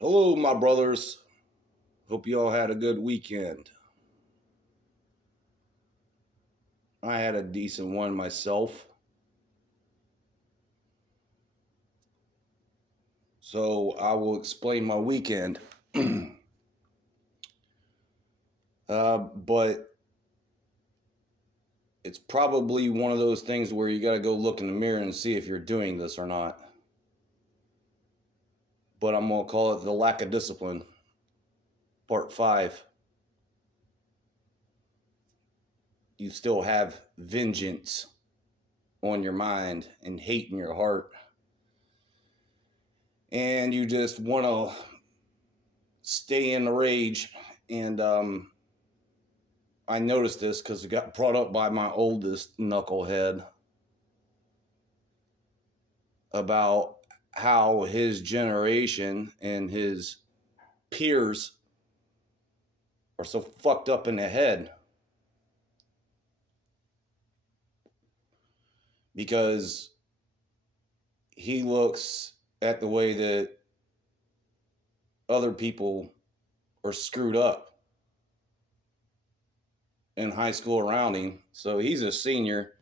Hello, my brothers. Hope you all had a good weekend. I had a decent one myself. So I will explain my weekend. But it's probably one of those things where you got to go look in the mirror and see if you're doing this or not. But I'm going to call it the lack of discipline, part 5. You still have vengeance on your mind and hate in your heart. And you just want to stay in the rage. And I noticed this because it got brought up by my oldest knucklehead about how his generation and his peers are so fucked up in the head because he looks at the way that other people are screwed up in high school around him. So he's a senior.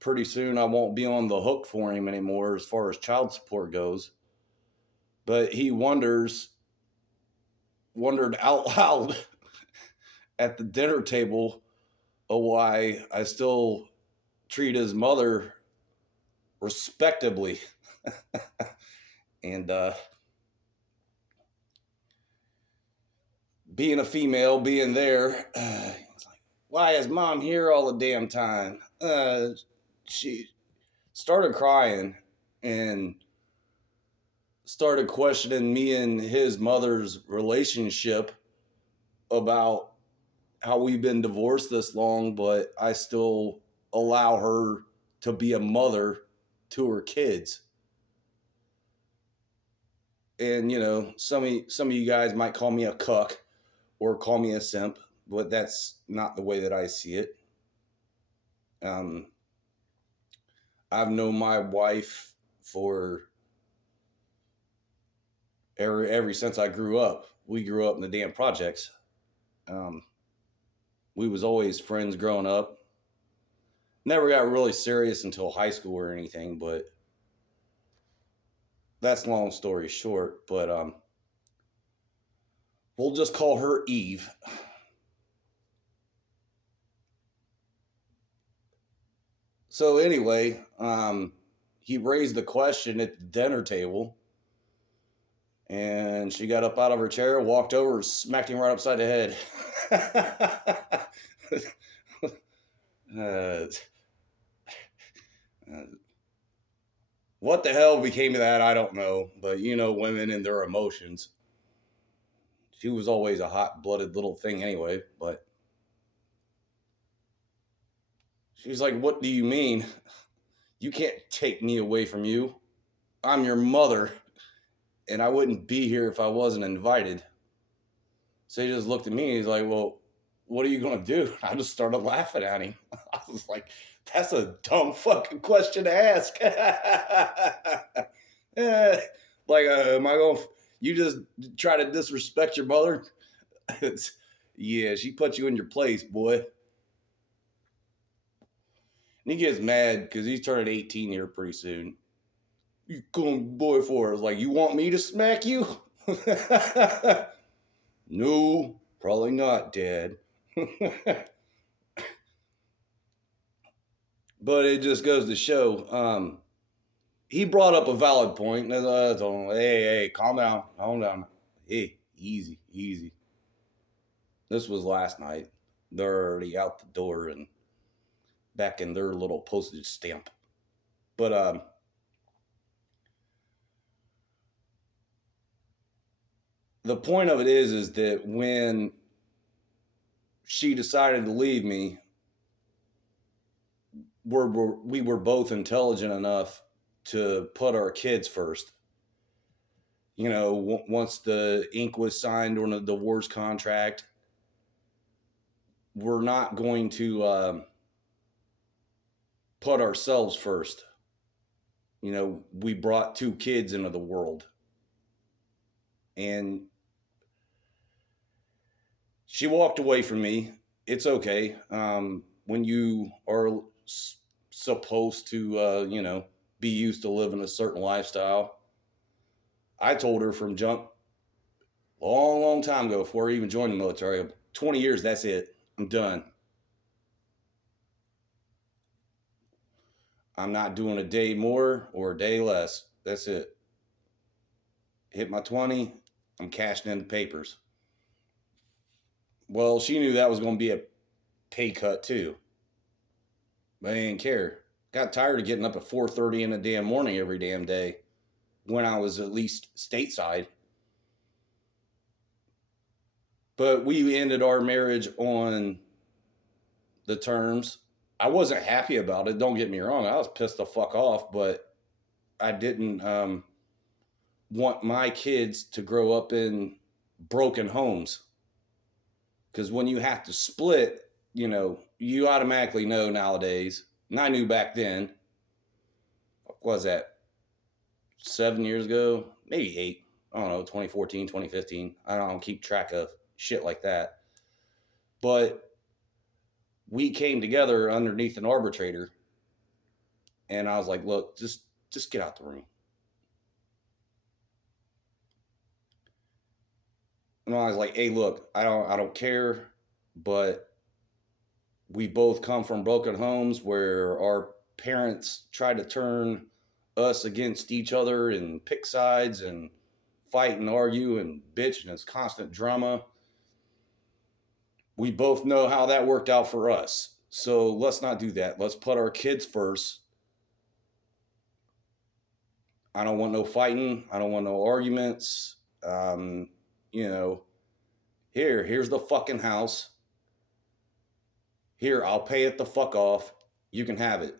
Pretty soon I won't be on the hook for him anymore as far as child support goes. But he wondered out loud at the dinner table of why I still treat his mother respectably. And being a female, being there, it's like, why is mom here all the damn time? She started crying and started questioning me and his mother's relationship about how we've been divorced this long, but I still allow her to be a mother to her kids. And some of you guys might call me a cuck or call me a simp, but that's not the way that I see it. Um, I've known my wife for ever since I grew up. We grew up in the damn projects. Um, we was always friends growing up. Never got really serious until high school or anything, but that's long story short. But we'll just call her Eve. So anyway, he raised the question at the dinner table, and she got up out of her chair, walked over, smacked him right upside the head. uh, what the hell became of that, I don't know. But women and their emotions. She was always a hot-blooded little thing anyway. But she was like, "What do you mean? You can't take me away from you. I'm your mother, and I wouldn't be here if I wasn't invited." So he just looked at me and he's like, "Well, what are you going to do?" I just started laughing at him. I was like, that's a dumb fucking question to ask. Like, am I going to, you just try to disrespect your mother? Yeah, she put you in your place, boy. And he gets mad because he's turning 18 here pretty soon. You going boy for it. I was like, you want me to smack you? No, probably not, Dad. But it just goes to show. He brought up a valid point. And I told him, hey, calm down. Calm down. Hey, easy, easy. This was last night. They're already out the door and back in their little postage stamp. But the point of it is that when she decided to leave me, we were both intelligent enough to put our kids first. Once the ink was signed on a divorce contract, we're not going to put ourselves first. We brought 2 kids into the world. And she walked away from me. It's okay. When you are supposed to, be used to living a certain lifestyle. I told her from jump, long, long time ago, before I even joined the military, 20 years, that's it. I'm done. I'm not doing a day more or a day less. That's it. Hit my 20, I'm cashing in the papers. Well, she knew that was going to be a pay cut too. But I didn't care. Got tired of getting up at 4:30 in the damn morning every damn day when I was at least stateside. But we ended our marriage on the terms. I wasn't happy about it. Don't get me wrong. I was pissed the fuck off, but I didn't want my kids to grow up in broken homes. Because when you have to split, you automatically know nowadays. And I knew back then. What was that? 7 years ago? Maybe 8. I don't know, 2014, 2015. I don't keep track of shit like that. But we came together underneath an arbitrator. And I was like, look, just get out the room. And I was like, hey, look, I don't care, but we both come from broken homes where our parents tried to turn us against each other and pick sides and fight and argue and bitch, and it's constant drama. We both know how that worked out for us. So let's not do that. Let's put our kids first. I don't want no fighting. I don't want no arguments. Here's the fucking house. Here, I'll pay it the fuck off. You can have it.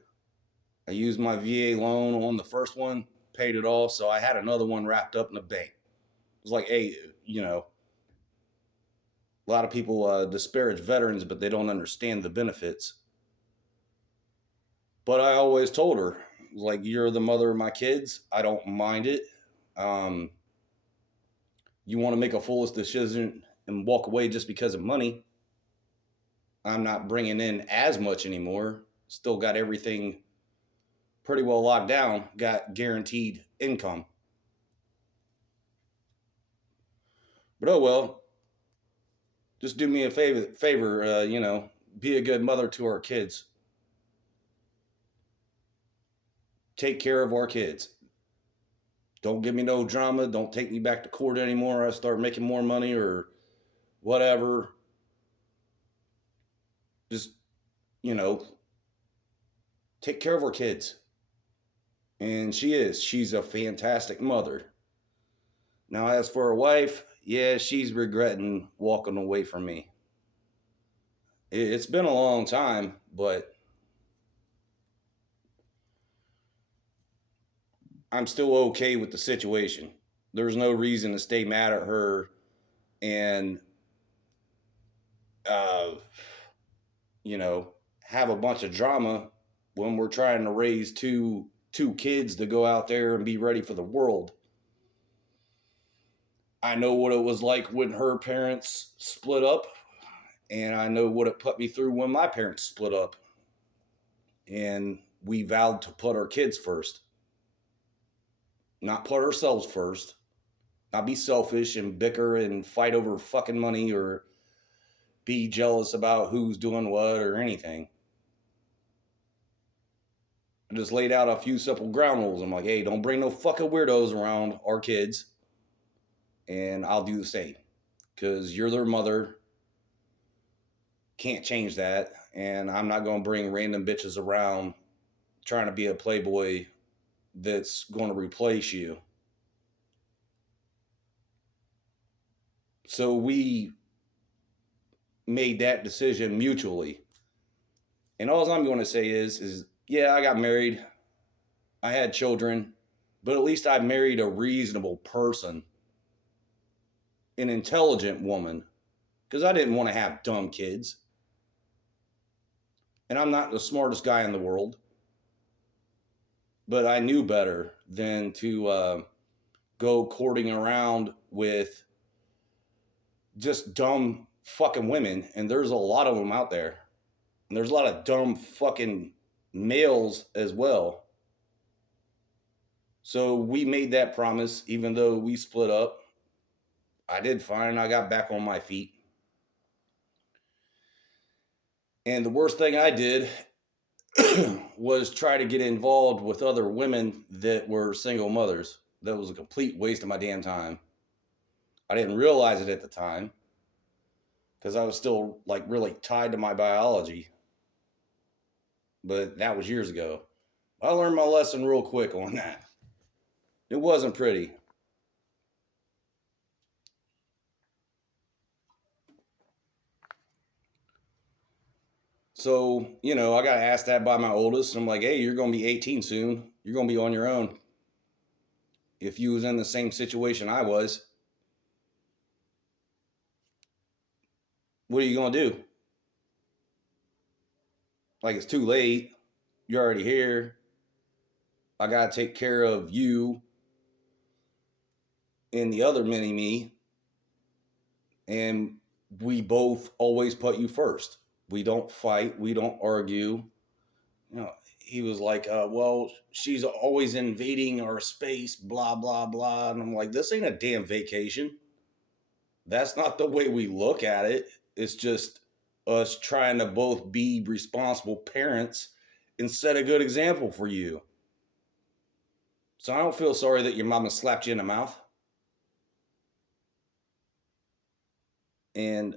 I used my VA loan on the first one, paid it off, so I had another one wrapped up in the bank. It was like, hey, a lot of people disparage veterans, but they don't understand the benefits. But I always told her, like, you're the mother of my kids. I don't mind it. You want to make a foolish decision and walk away just because of money. I'm not bringing in as much anymore. Still got everything pretty well locked down. Got guaranteed income. But oh well. Just do me a favor, be a good mother to our kids. Take care of our kids. Don't give me no drama. Don't take me back to court anymore. I start making more money or whatever. Just, take care of our kids. And she's a fantastic mother. Now, as for her wife, yeah, she's regretting walking away from me. It's been a long time, but I'm still okay with the situation. There's no reason to stay mad at her and, have a bunch of drama when we're trying to raise two kids to go out there and be ready for the world. I know what it was like when her parents split up, and I know what it put me through when my parents split up. And we vowed to put our kids first. Not put ourselves first. Not be selfish and bicker and fight over fucking money or be jealous about who's doing what or anything. I just laid out a few simple ground rules. I'm like, hey, don't bring no fucking weirdos around our kids. And I'll do the same. Because you're their mother. Can't change that. And I'm not going to bring random bitches around trying to be a playboy that's going to replace you. So we made that decision mutually. And all I'm going to say is yeah, I got married. I had children. But at least I married a reasonable person. An intelligent woman. Because I didn't want to have dumb kids. And I'm not the smartest guy in the world. But I knew better than to go courting around with just dumb fucking women, and there's a lot of them out there. And there's a lot of dumb fucking males as well. So we made that promise, even though we split up. I did fine. I got back on my feet. And the worst thing I did was try to get involved with other women that were single mothers. That was a complete waste of my damn time. I didn't realize it at the time because I was still like really tied to my biology. But that was years ago. I learned my lesson real quick on that. It wasn't pretty. So, I got asked that by my oldest. I'm like, hey, you're going to be 18 soon. You're going to be on your own. If you was in the same situation I was, what are you going to do? Like, it's too late. You're already here. I got to take care of you and the other mini me. And we both always put you first. We don't fight. We don't argue. He was like, well, she's always invading our space, blah, blah, blah. And I'm like, this ain't a damn vacation. That's not the way we look at it. It's just us trying to both be responsible parents and set a good example for you. So I don't feel sorry that your mama slapped you in the mouth. And,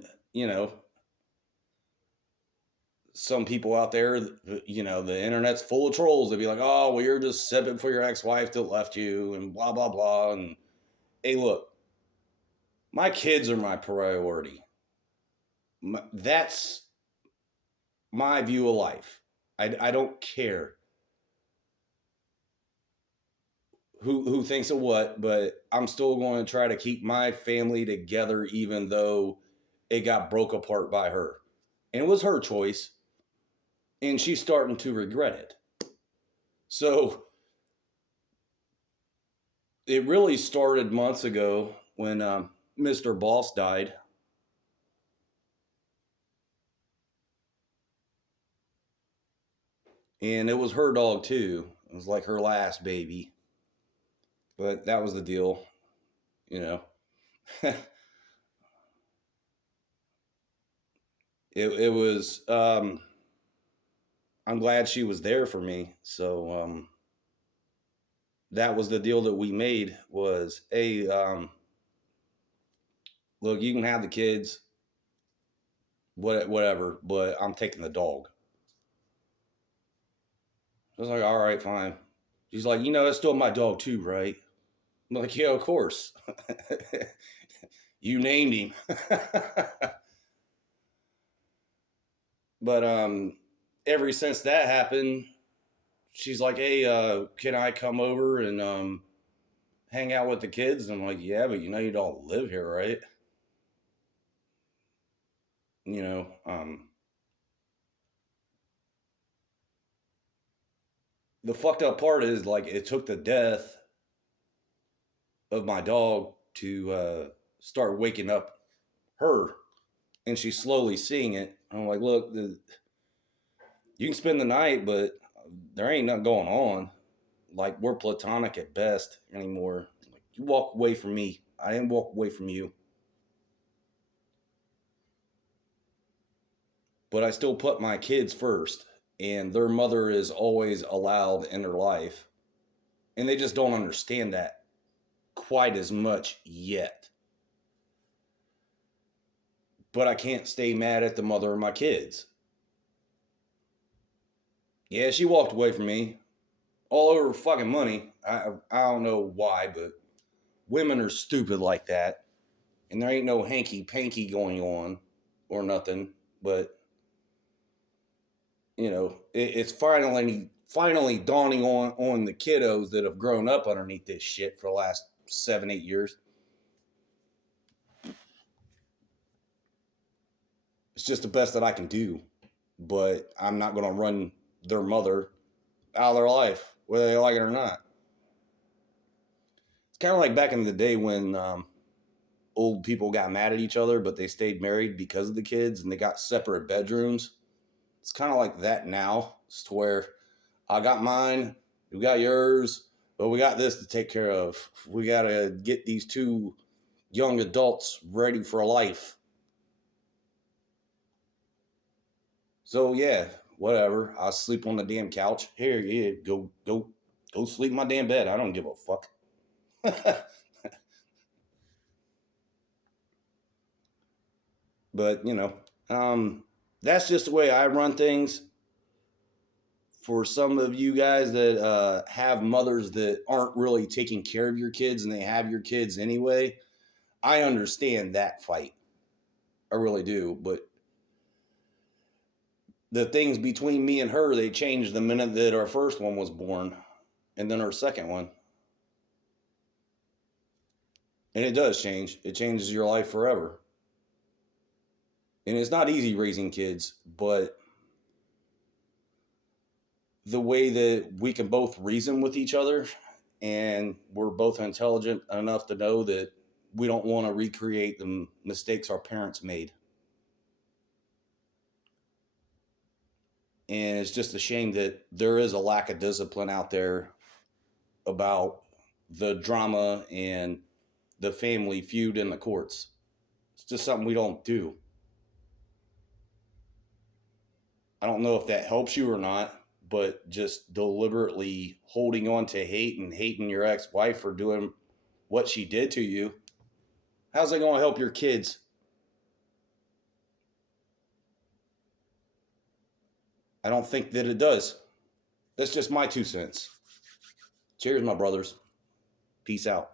some people out there, the internet's full of trolls. They'd be like, oh, well, you're just sipping for your ex-wife that left you and blah, blah, blah. And hey, look, my kids are my priority. That's my view of life. I don't care who thinks of what, but I'm still going to try to keep my family together even though it got broke apart by her. And it was her choice. And she's starting to regret it. So it really started months ago when Mr. Boss died. And it was her dog too. It was like her last baby. But that was the deal, it was I'm glad she was there for me. So that was the deal that we made was, hey, look, you can have the kids, whatever, but I'm taking the dog. I was like, all right, fine. She's like, that's still my dog too, right? I'm like, yeah, of course. You named him. But ever since that happened, she's like, hey, can I come over and hang out with the kids? And I'm like, yeah, but you don't live here, right? The fucked up part is like it took the death of my dog to start waking up her, and she's slowly seeing it. I'm like, look, you can spend the night, but there ain't nothing going on. Like, we're platonic at best anymore. Like, you walk away from me. I didn't walk away from you. But I still put my kids first, and their mother is always allowed in their life. And they just don't understand that quite as much yet. But I can't stay mad at the mother of my kids. Yeah, she walked away from me all over fucking money. I don't know why, but women are stupid like that. And there ain't no hanky-panky going on or nothing. But, it's finally dawning on the kiddos that have grown up underneath this shit for the last 7-8 years. It's just the best that I can do. But I'm not going to run their mother out of their life, whether they like it or not. It's kind of like back in the day when old people got mad at each other, but they stayed married because of the kids and they got separate bedrooms. It's kind of like that now. It's to where I got mine, you got yours, but we got this to take care of. We got to get these two young adults ready for life. So yeah, whatever. I'll sleep on the damn couch. Here, yeah, go sleep in my damn bed. I don't give a fuck. But that's just the way I run things. For some of you guys that have mothers that aren't really taking care of your kids and they have your kids anyway, I understand that fight. I really do. But the things between me and her, they changed the minute that our first one was born and then our second one. And it does change. It changes your life forever. And it's not easy raising kids, but the way that we can both reason with each other and we're both intelligent enough to know that we don't want to recreate the mistakes our parents made. And it's just a shame that there is a lack of discipline out there about the drama and the family feud in the courts. It's just something we don't do. I don't know if that helps you or not, but just deliberately holding on to hate and hating your ex-wife for doing what she did to you, how's that going to help your kids? I don't think that it does. That's just my 2 cents. Cheers, my brothers. Peace out.